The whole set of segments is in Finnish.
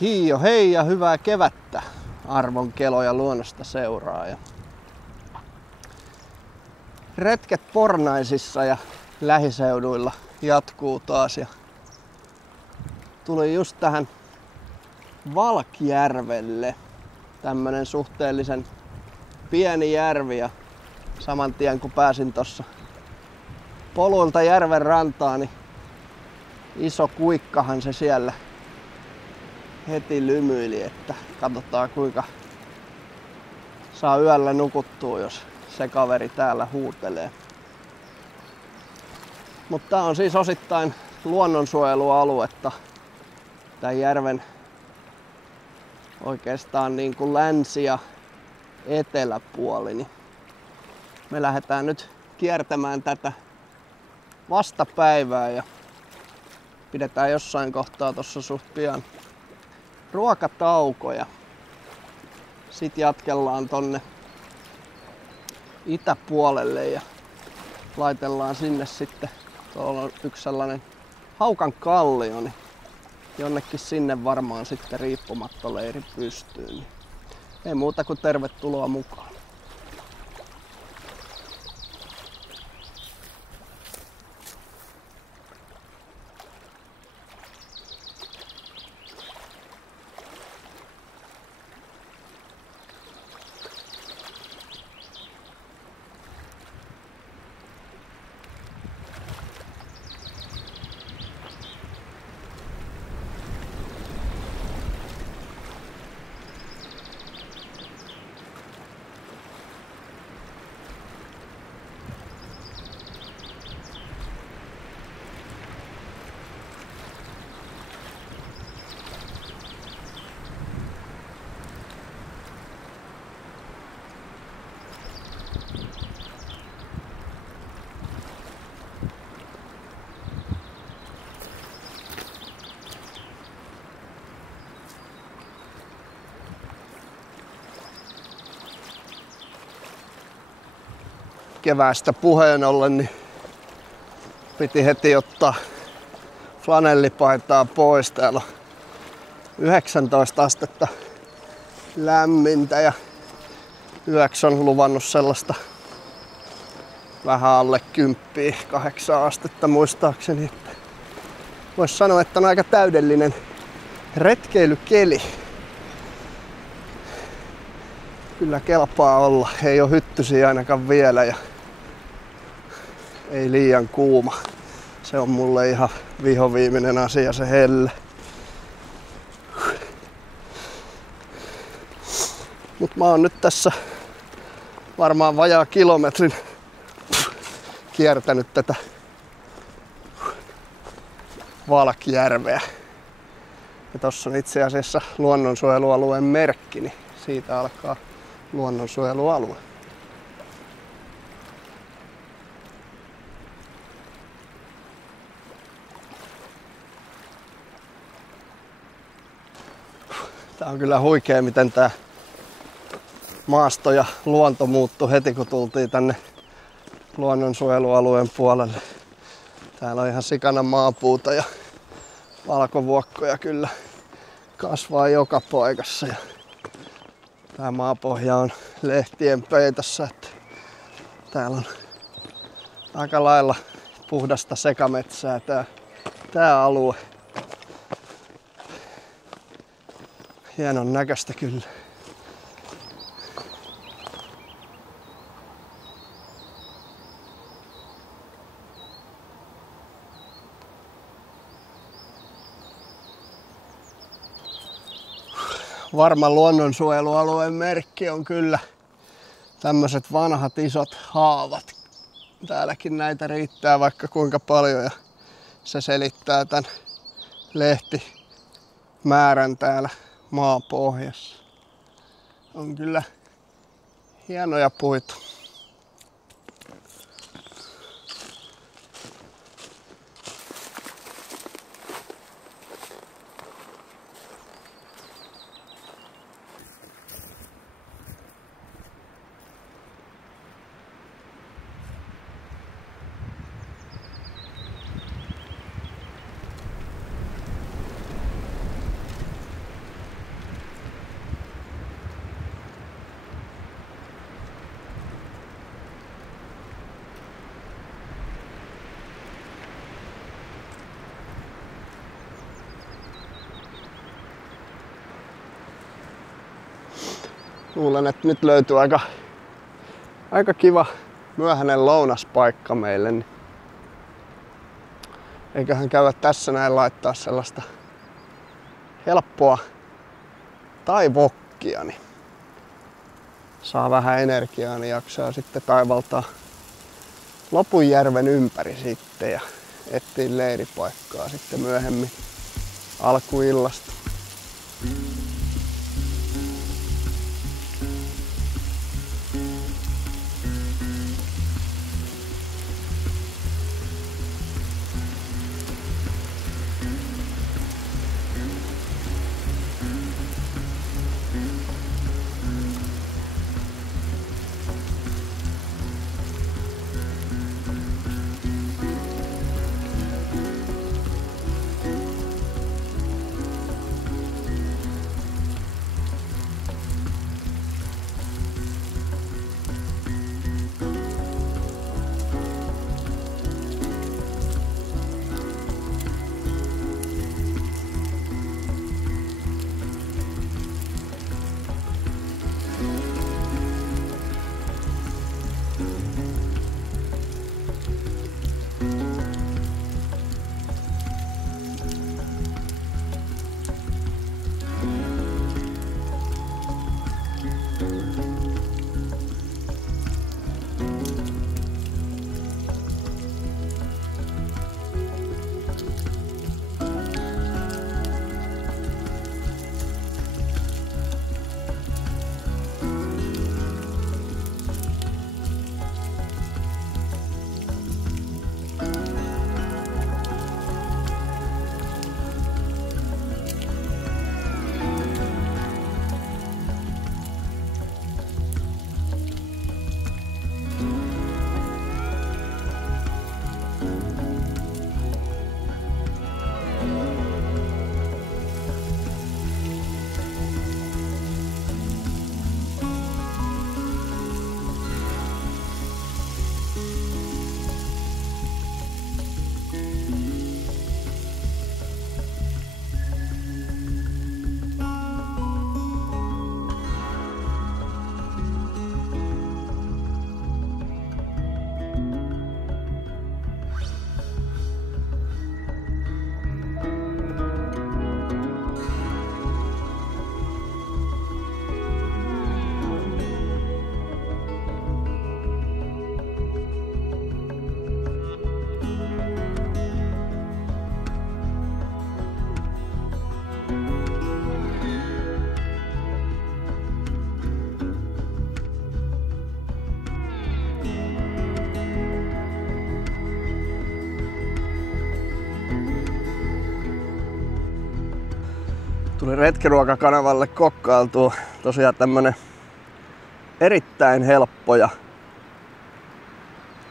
Hiio hei ja hyvää kevättä arvon Keloja luonnosta seuraaja. Retket Pornaisissa ja lähiseuduilla jatkuu taas ja tulin just tähän Valkjärvelle. Tämmönen suhteellisen pieni järvi ja saman tien kun pääsin tossa poluilta järven rantaan, niin iso kuikkahan se siellä heti lymyili, että katsotaan kuinka saa yöllä nukuttua, jos se kaveri täällä huutelee. Mutta tää on siis osittain luonnonsuojelualuetta. Tämän järven oikeastaan niin kuin länsi- ja eteläpuoli. Niin me lähdetään nyt kiertämään tätä vastapäivää ja pidetään jossain kohtaa tossa suht pian ruokataukoja. Sitten jatkellaan tonne itäpuolelle ja laitellaan sinne sitten, tuolla on yksi sellainen Haukan kallio, niin jonnekin sinne varmaan sitten riippumattoleiri pystyy. Niin ei muuta kuin tervetuloa mukaan. Keväästä puheen ollen, niin piti heti ottaa flanellipaitaa pois. Täällä on 19 astetta lämmintä ja yöksi on luvannut sellaista vähän alle 10-8 astetta muistaakseni. Voisi sanoa, että on aika täydellinen retkeilykeli. Kyllä kelpaa olla. Ei ole hyttysiä ainakaan vielä ja ei liian kuuma. Se on mulle ihan vihoviimeinen asia, se helle. Mut mä oon nyt tässä varmaan vajaa kilometrin kiertänyt tätä Valkjärveä. Ja tossa on itse asiassa luonnonsuojelualueen merkki, niin siitä alkaa luonnonsuojelualue. Tää on kyllä huikea, miten tää maasto ja luonto muuttui heti kun tultiin tänne luonnonsuojelualueen puolelle. Täällä on ihan sikana maapuuta ja valkovuokkoja kyllä kasvaa joka paikassa. Ja tää maapohja on lehtien peitossa, että täällä on aika lailla puhdasta sekametsää tää alue. Hienon näköistä kyllä. Varma luonnonsuojelualueen merkki on kyllä tämmöiset vanhat isot haavat. Täälläkin näitä riittää vaikka kuinka paljon ja se selittää tän lehtimäärän täällä maapohjassa. On kyllä hienoja puita. Luulen, että nyt löytyy aika kiva myöhäinen lounaspaikka meille. Niin eiköhän käydä tässä näin laittaa sellaista helppoa tai wokkia, niin saa vähän energiaa, niin jaksaa sitten taivaltaa lopun järven ympäri sitten ja etsiä leiripaikkaa sitten myöhemmin alkuillasta. Tuli Retkiruokakanavalle kokkailtua tosiaan tämmönen erittäin helppo ja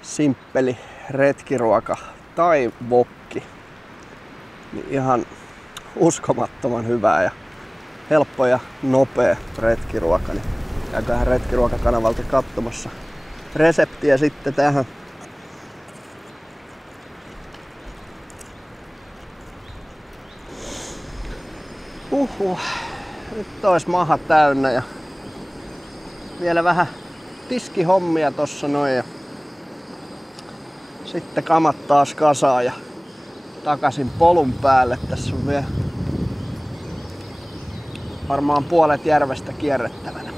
simppeli retkiruoka tai wokki. Niin ihan uskomattoman hyvää ja helppo ja nopea retkiruoka. Niin käykäähän Retkiruokakanavalta katsomassa reseptiä sitten tähän. Nyt ois maha täynnä ja vielä vähän tiskihommia tossa noin ja sitten kamat taas kasaan ja takaisin polun päälle. Tässä on vielä varmaan puolet järvestä kierrettävänä.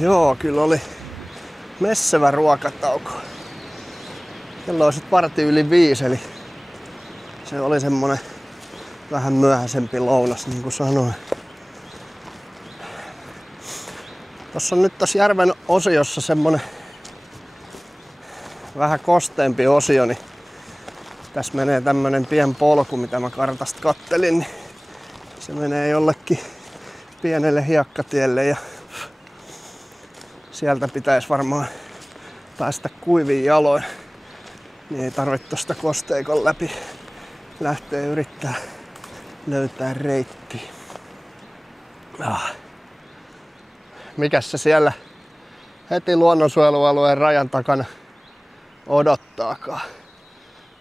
Joo, kyllä oli messevä ruokatauko. Kello on sit 4:15, eli se oli semmonen vähän myöhäisempi lounas, niin kuin sanoin. Tossa on nyt tossa järven osiossa semmonen vähän kosteempi osio, niin tässä menee tämmönen pien polku, mitä mä kartasta kattelin, niin se menee jollekin pienelle hiekkatielle ja sieltä pitäisi varmaan päästä kuiviin jaloin, niin ei tarvitse tosta kosteikon läpi lähteä yrittää löytää reittiä. Mikäs se siellä heti luonnonsuojelualueen rajan takana odottaakaan?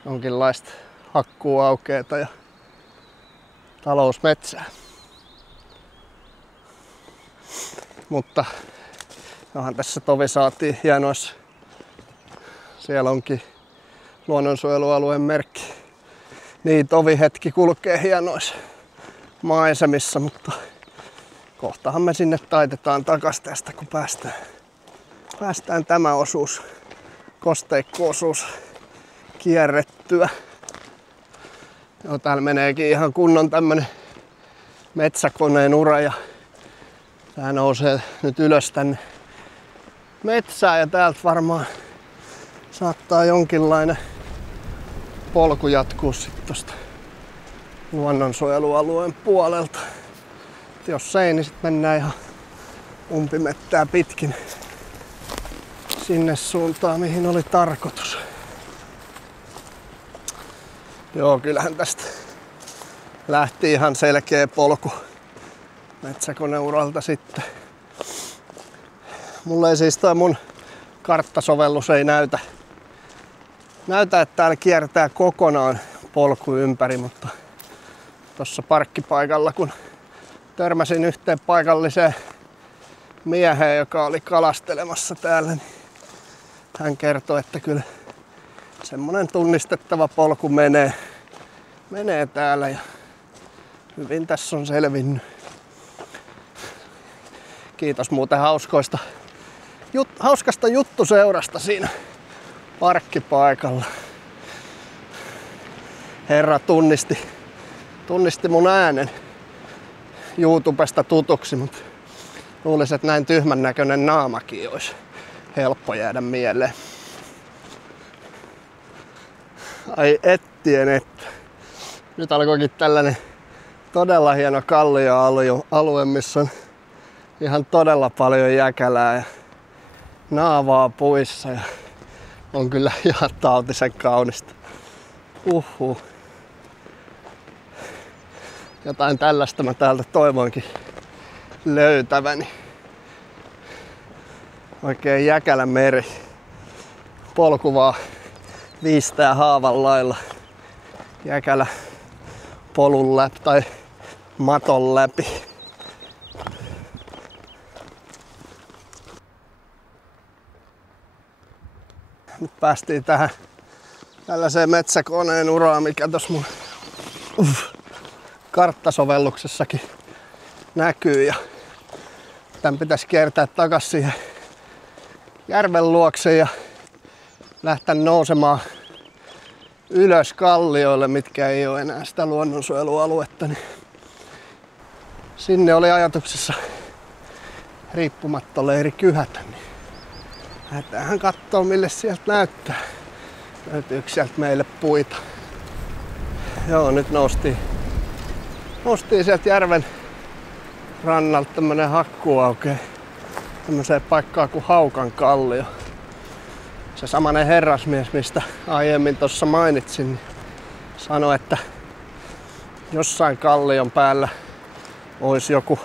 Jonkinlaista hakkuuaukeeta ja talousmetsää. Mutta johan tässä tovi saatiin hienoissa. Siellä onkin luonnonsuojelualueen merkki. Niin tovi hetki kulkee hienoissa maisemissa, mutta kohtahan me sinne taitetaan takas tästä, kun päästään tämä osuus, kosteikko-osuus kierrettyä. Joo, täällä meneekin ihan kunnon tämmönen metsäkoneen ura ja tää nousee nyt ylös tänne metsään ja täältä varmaan saattaa jonkinlainen polku jatkuu sit tosta luonnonsuojelualueen puolelta. Jos ei, niin sit mennään ihan umpimettää pitkin sinne suuntaan, mihin oli tarkoitus. Joo, kyllähän tästä lähti ihan selkeä polku metsäkoneuralta sitten. Mulle ei siis toi mun karttasovellus ei näytä, että täällä kiertää kokonaan polku ympäri, mutta tossa parkkipaikalla kun törmäsin yhteen paikalliseen mieheen, joka oli kalastelemassa täällä, niin hän kertoi, että kyllä semmonen tunnistettava polku menee täällä ja hyvin tässä on selvinnyt. Kiitos muuten hauskasta juttuseurasta siinä parkkipaikalla. Herra tunnisti mun äänen YouTubesta tutuksi, mutta luulisin, että näin tyhmän näköinen naamakin olisi helppo jäädä mieleen. Ai ettien että. Nyt alkoikin tällainen todella hieno kallioalue, missä on ihan todella paljon jäkälää ja naavaa puissa ja on kyllä ihan tautisen kaunista. Jotain tällaista mä täältä toivoinkin löytäväni. Oikein jäkälän meri. Polku vaan viistää haavan lailla jäkälä polun läpi tai maton läpi. Nyt päästiin tähän tällaiseen metsäkoneen uraan, mikä tossa mun karttasovelluksessakin näkyy. Ja tän pitäisi kiertää takas siihen järven luokse ja lähteä nousemaan ylös kallioille, mitkä ei ole enää sitä luonnonsuojelualuetta. Niin sinne oli ajatuksessa riippumattoleiri Kyhätä. Niin lähdetäänhän kattoo, mille sieltä näyttää. Löytyykö sieltä meille puita? Joo, nyt noustiin sieltä järven rannalta tämmönen hakkuauke tämmöiseen paikkaan kuin Haukan kallio. Se samainen herrasmies, mistä aiemmin tuossa mainitsin, niin sanoi, että jossain kallion päällä olisi joku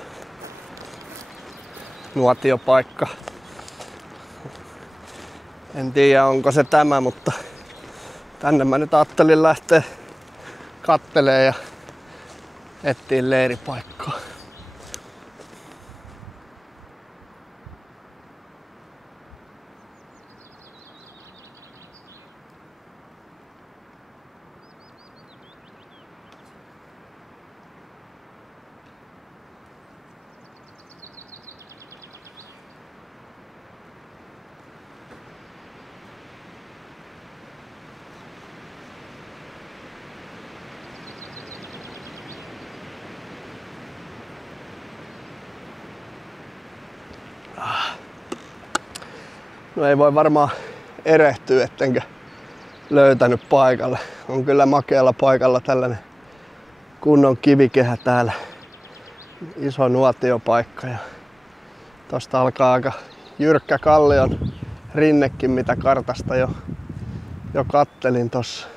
nuotiopaikka. En tiedä, onko se tämä, mutta tänne mä nyt ajattelin lähteä kattelemaan ja etsiä leiripaikkaa. No ei voi varmaan erehtyä, ettenkä löytänyt paikalle. On kyllä makealla paikalla tällainen kunnon kivikehä täällä. Iso nuotiopaikka ja tosta alkaa aika jyrkkä kallion rinnekin, mitä kartasta jo kattelin tossa.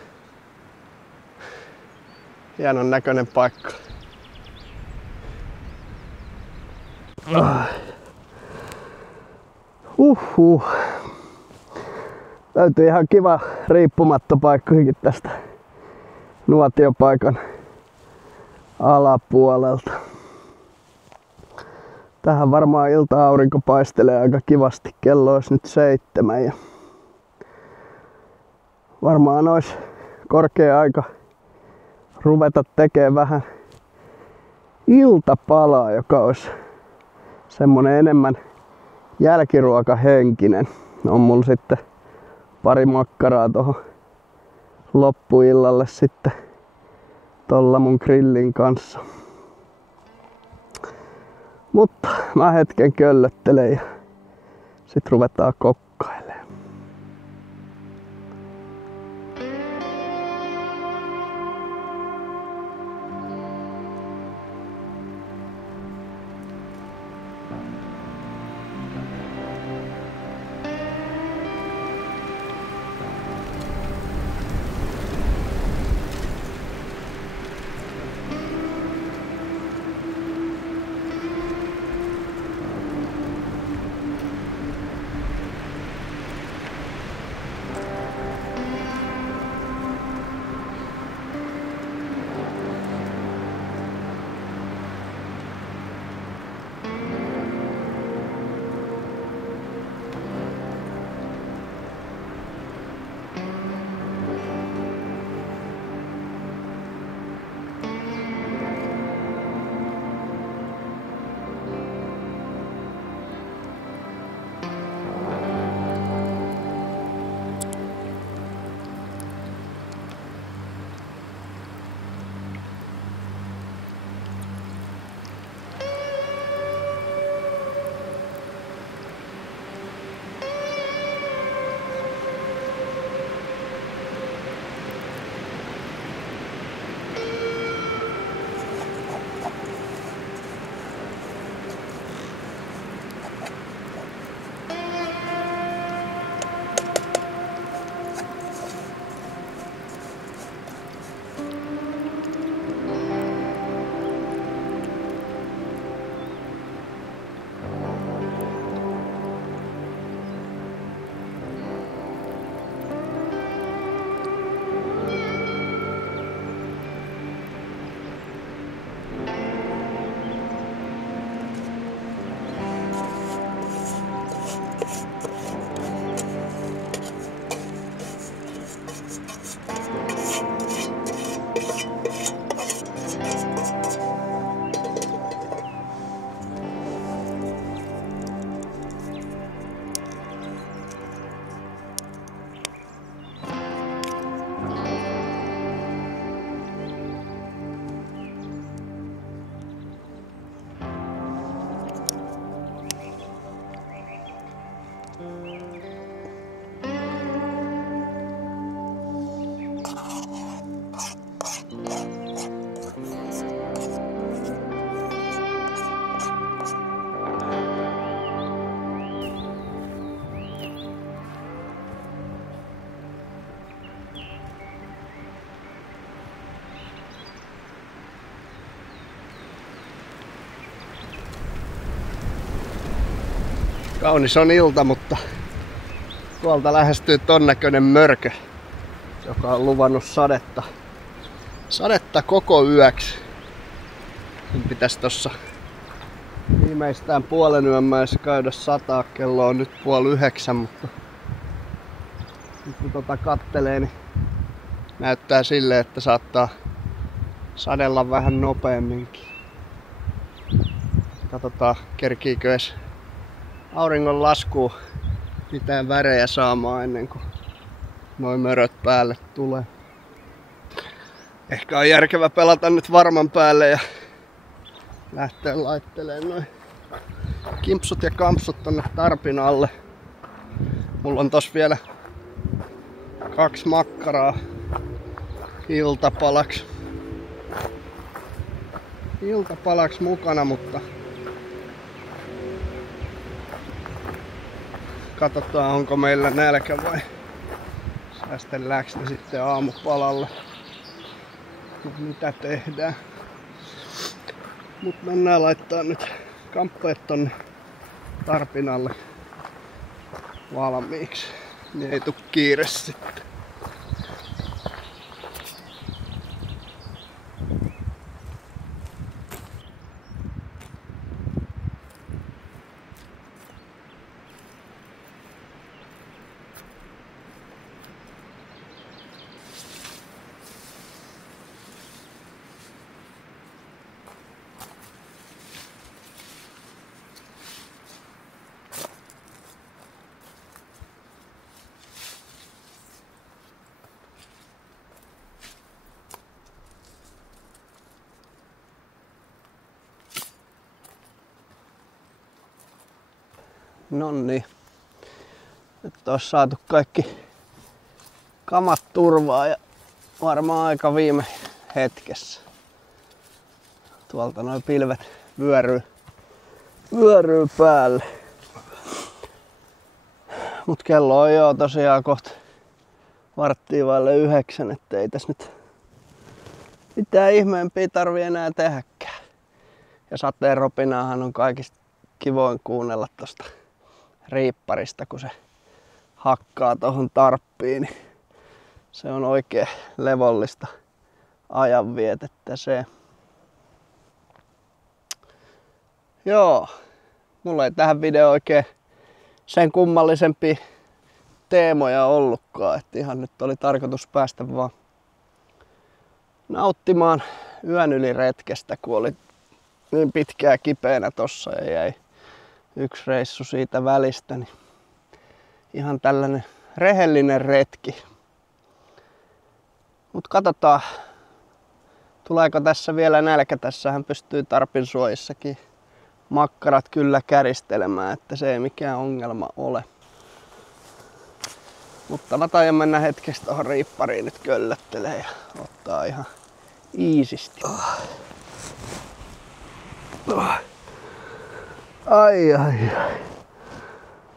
Hienon näköinen paikka. Löytyi ihan kiva riippumattopaikkakin tästä nuotiopaikan alapuolelta. Tähän varmaan ilta-aurinko paistelee aika kivasti. Kello olisi nyt 7 ja varmaan olisi korkea aika ruveta tekemään vähän iltapalaa, joka olisi semmonen enemmän jälkiruokahenkinen. On mulla sitten pari makkaraa tohon loppuillalle sitten tolla mun grillin kanssa. Mutta mä hetken köllöttelen ja sit ruvetaan kokkailemaan. Kaunis on ilta, mutta tuolta lähestyy ton näköinen mörkö, joka on luvannut sadetta koko yöksi. Pitäisi tossa viimeistään puolen yön mäessä käydä sataa. Kello on nyt 8:30, mutta kun kattelee, niin näyttää silleen, että saattaa sadella vähän nopeamminkin. Katsotaan, kerkiikö edes auringon laskuun mitään värejä saamaan ennen kuin noin möröt päälle tulee. Ehkä on järkevä pelata nyt varman päälle ja lähteä laittelemaan noin kimpsut ja kampsut tonne tarpin alle. Mulla on tossa vielä 2 makkaraa iltapalaksi mukana, mutta katsotaan onko meillä nälkä vai säästelläänkö ne sitten aamupalalle. Mitä tehdään. Mut mennään laittaa nyt kamppeet tonne tarpinalle valmiiksi. Niin ei tuu kiire sitten. Nonni, nyt olisi saatu kaikki kamat turvaa ja varmaan aika viime hetkessä. Tuolta noin pilvet vyöryy päälle. Mut kello on jo tosiaan kohta 8:45, ettei tässä nyt mitään ihmeempiä tarvii enää tehdäkään. Ja sateen ropinaahan on kaikista kivoin kuunnella tosta riipparista, kun se hakkaa tohon tarppiin, niin se on oikein levollista ajanvietettä se. Joo, mulla ei tähän videoon oikein sen kummallisempia teemoja ollutkaan, että ihan nyt oli tarkoitus päästä vaan nauttimaan yön yli retkestä, kun oli niin pitkää kipeänä tossa ja jäi yksi reissu siitä välistä, niin ihan tällainen rehellinen retki. Mut katsotaan, tuleeko tässä vielä nälkä. Tässähän pystyy tarpin suojissakin makkarat kyllä käristelemään, että se ei mikään ongelma ole. Mutta mä taidan mennä hetkeksi tohon riippariin nyt köllöttelee ja ottaa ihan iisisti. Ai.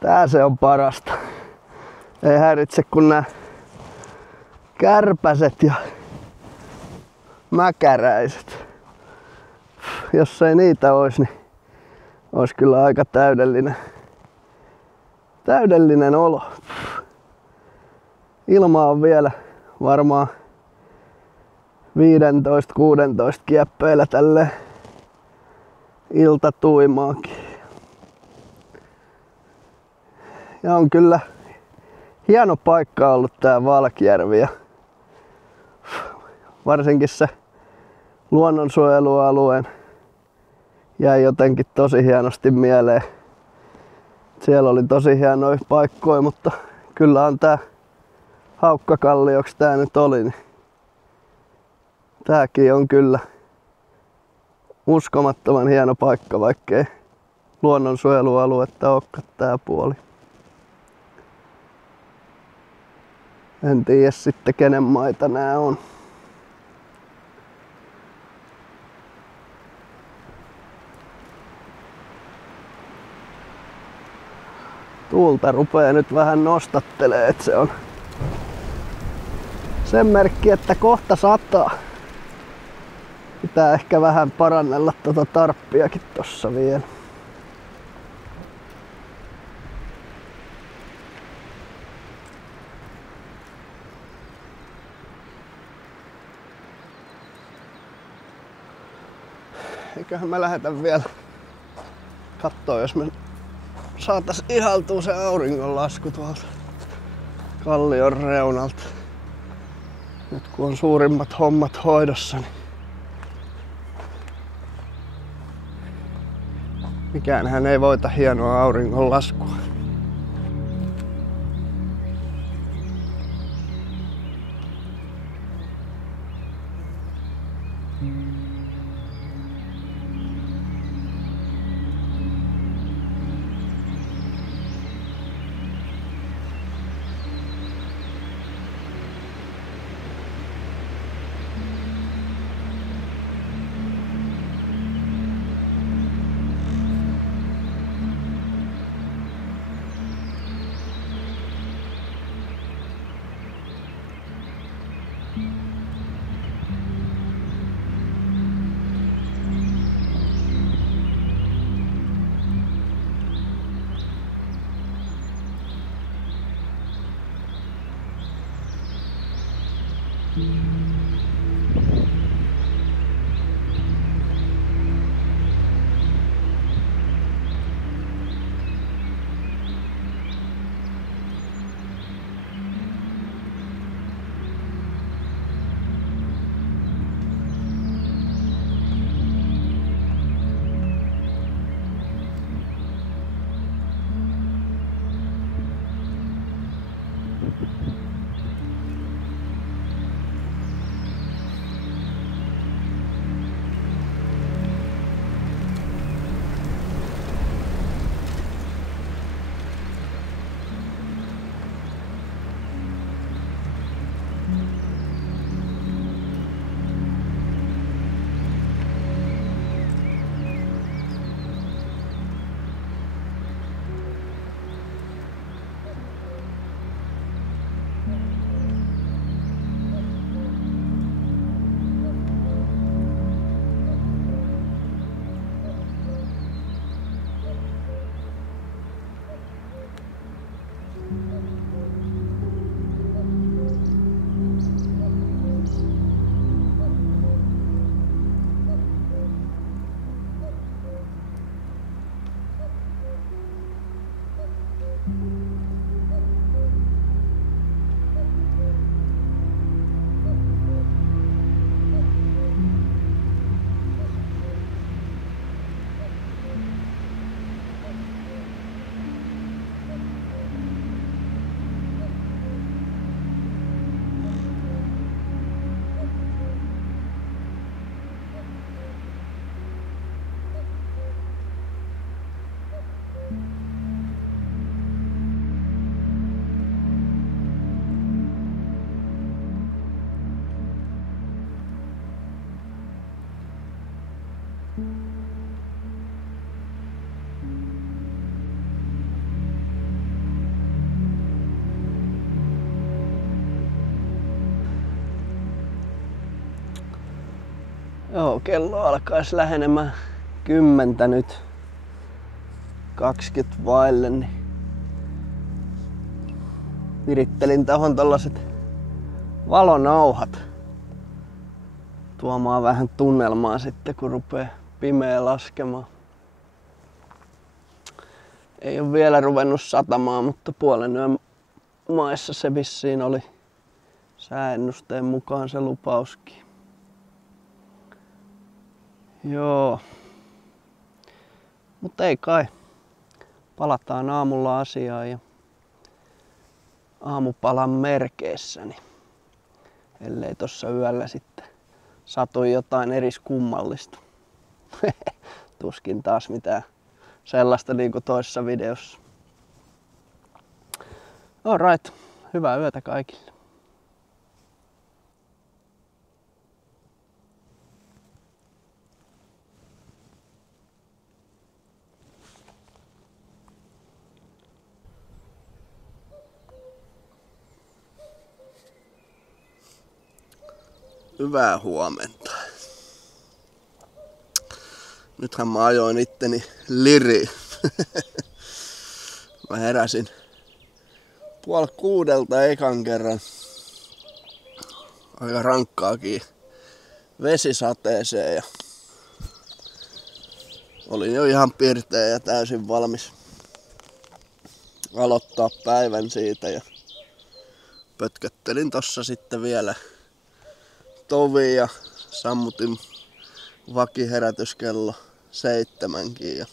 Tää se on parasta. Ei häiritse kun nää kärpäset ja mäkäräiset. Jos ei niitä ois, niin ois kyllä aika täydellinen olo. Ilma on vielä varmaan 15-16 kieppeillä tälleen iltatuimaakin. Ja on kyllä hieno paikka ollut tää Valkjärvi. Ja varsinkin se luonnonsuojelualueen jäi jotenkin tosi hienosti mieleen. Siellä oli tosi hienoja paikkoja, mutta kyllä on tää Haukkakallioksi tää nyt oli. Niin tääkin on kyllä uskomattoman hieno paikka, vaikkei luonnonsuojelualuetta olekaan tää puoli. En tiedä sitten kenen maita nää on. Tuulta rupee nyt vähän nostattelee, että se on sen merkki, että kohta sataa. Pitää ehkä vähän parannella tota tarppiakin tossa vielä. Eiköhän me lähdetä vielä kattoo, jos me saatais ihaltua se auringonlasku tuolta kallion reunalta. Nyt kun on suurimmat hommat hoidossa, niin mikäänhän ei voita hienoa auringonlaskua. Joo, kello alkaisi lähenemään 10 nyt. 20 vaille, niin virittelin tähän tällaiset valonauhat tuomaan vähän tunnelmaa sitten, kun rupeaa pimeä laskemaan. Ei ole vielä ruvennut satamaan, mutta puolen yön maissa se vissiin oli sääennusteen mukaan se lupauskin. Joo. Mutta ei kai. Palataan aamulla asiaan ja aamupalan merkeissäni. Ellei tossa yöllä sitten satui jotain eriskummallista. Tuskin taas mitään sellaista niin kuin toisessa videossa. Alright. Hyvää yötä kaikille. Hyvää huomenta. Nythän mä ajoin itteni liriin. Mä heräsin 5:30 ekan kerran. Aika rankkaakin vesisateeseen ja olin jo ihan pirteä ja täysin valmis aloittaa päivän siitä ja pötköttelin tossa sitten tovi ja sammutin vakiherätyskello 7:00 ja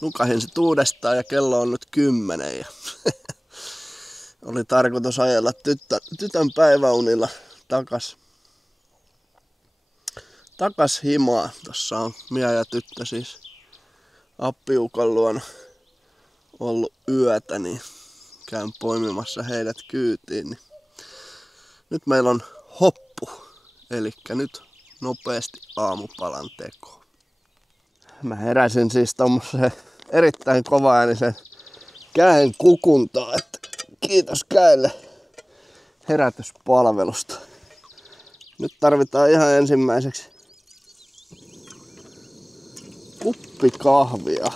nukahin sit uudestaan ja kello on nyt 10 ja oli tarkoitus ajella tytön päiväunilla takas himaan. Tossa on Mia ja tyttö siis appiukon luona ollut yötä, niin käyn poimimassa heidät kyytiin. Niin nyt meillä on hoppu, elikkä nyt nopeasti aamupalan tekoon. Mä heräsin siis tommoseen erittäin kovaäänisen käen kukuntaan, että kiitos käelle herätyspalvelusta. Nyt tarvitaan ihan ensimmäiseksi kuppi kahvia.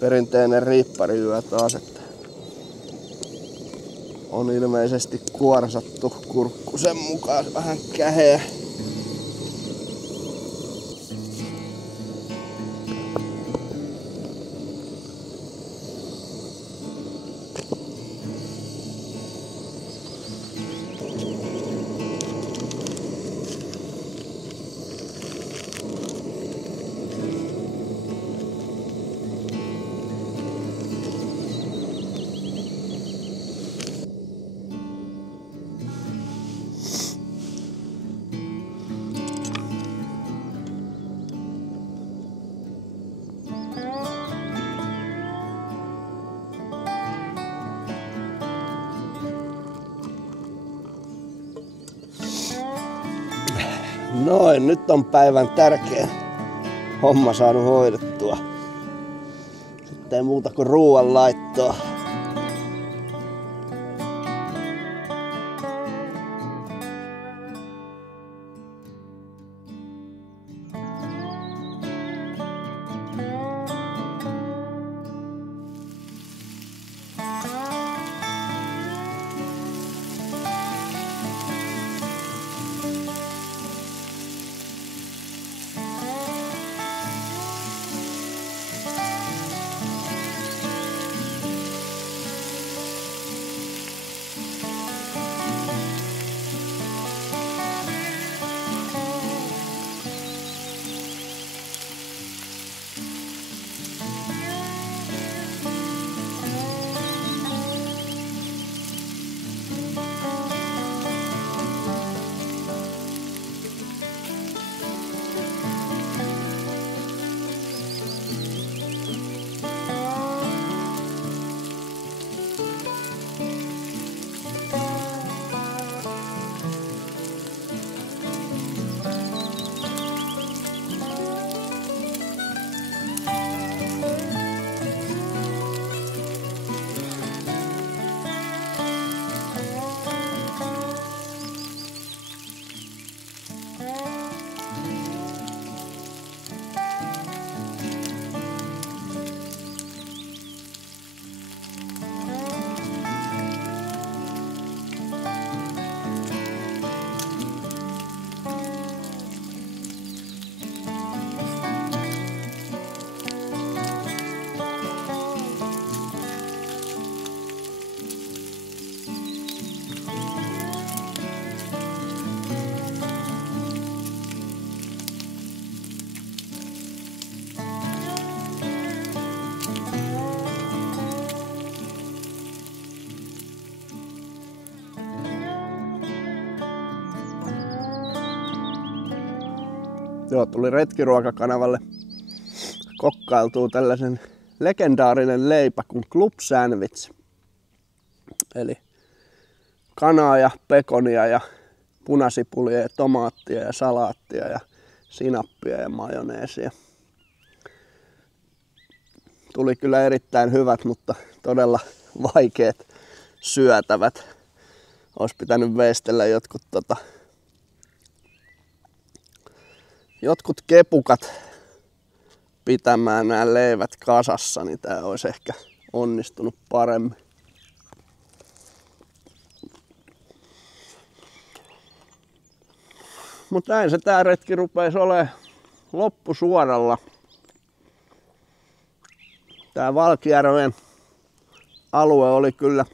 Perinteinen riippariyö taas, että on ilmeisesti kuorsattu kurkku sen mukaan vähän käheä. Noin, nyt on päivän tärkeä homma saanut hoidettua. Sitten ei muuta kuin ruuan laittoa. Joo, tuli Retkiruokakanavalle kokkailtua tällaisen legendaarinen leipä kuin Club Sandwich. Eli kanaa ja pekonia ja punasipulia ja tomaattia ja salaattia ja sinappia ja majoneesia. Tuli kyllä erittäin hyvät, mutta todella vaikeat syötävät. Olisi pitänyt veistellä jotkut kepukat pitämään nämä leivät kasassa, niin tää olisi ehkä onnistunut paremmin. Mutta näin se tää retki rupeisi olemaan loppusuoralla. Tää Valkjärven alue oli kyllä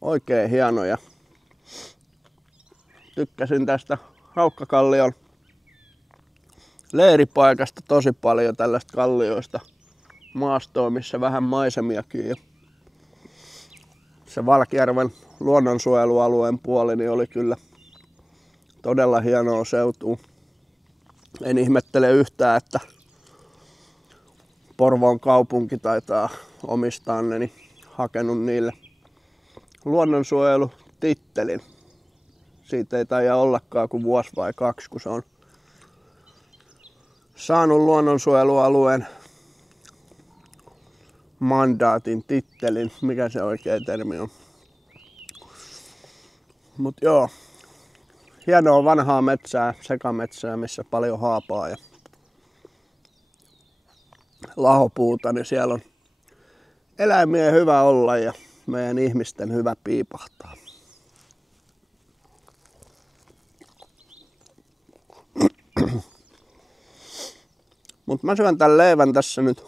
oikein hieno ja tykkäsin tästä Haukkakallion leiripaikasta tosi paljon, tällaista kallioista maastoa, missä vähän maisemiakin. Ja se Valkjärven luonnonsuojelualueen puoli niin oli kyllä todella hienoa seutua. En ihmettele yhtään, että Porvoon kaupunki taitaa omistaa ne, niin hakenut niille luonnonsuojelutittelin. Siitä ei taida ollakaan kuin vuosi vai kaksi, kun se on saanut luonnonsuojelualueen mandaatin, tittelin, mikä se oikea termi on. Mut joo, hienoa vanhaa metsää, sekametsää, missä paljon haapaa ja lahopuuta, niin siellä on eläimien hyvä olla ja meidän ihmisten hyvä piipahtaa. Mut mä syön tän leivän tässä nyt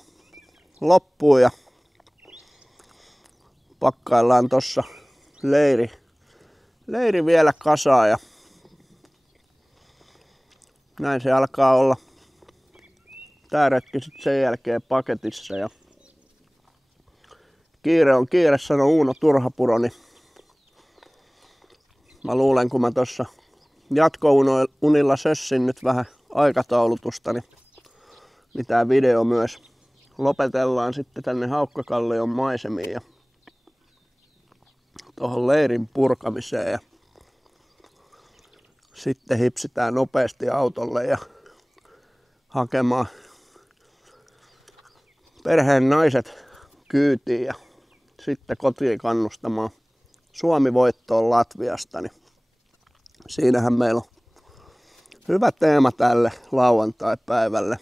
loppuun ja pakkaillaan tossa leiri vielä kasaan ja näin se alkaa olla tää retki sit sen jälkeen paketissa ja kiire on kiire, sanoi Uuno Turhapuro, niin mä luulen kun mä tossa jatkounilla sössin nyt vähän aikataulutusta, niin tää video myös lopetellaan sitten tänne Haukkakallion maisemiin ja tuohon leirin purkamiseen ja sitten hipsitään nopeasti autolle ja hakemaan perheen naiset kyytiin ja sitten kotiin kannustamaan Suomi-voittoon Latviasta. Niin siinähän meillä on hyvä teema tälle lauantai-päivälle.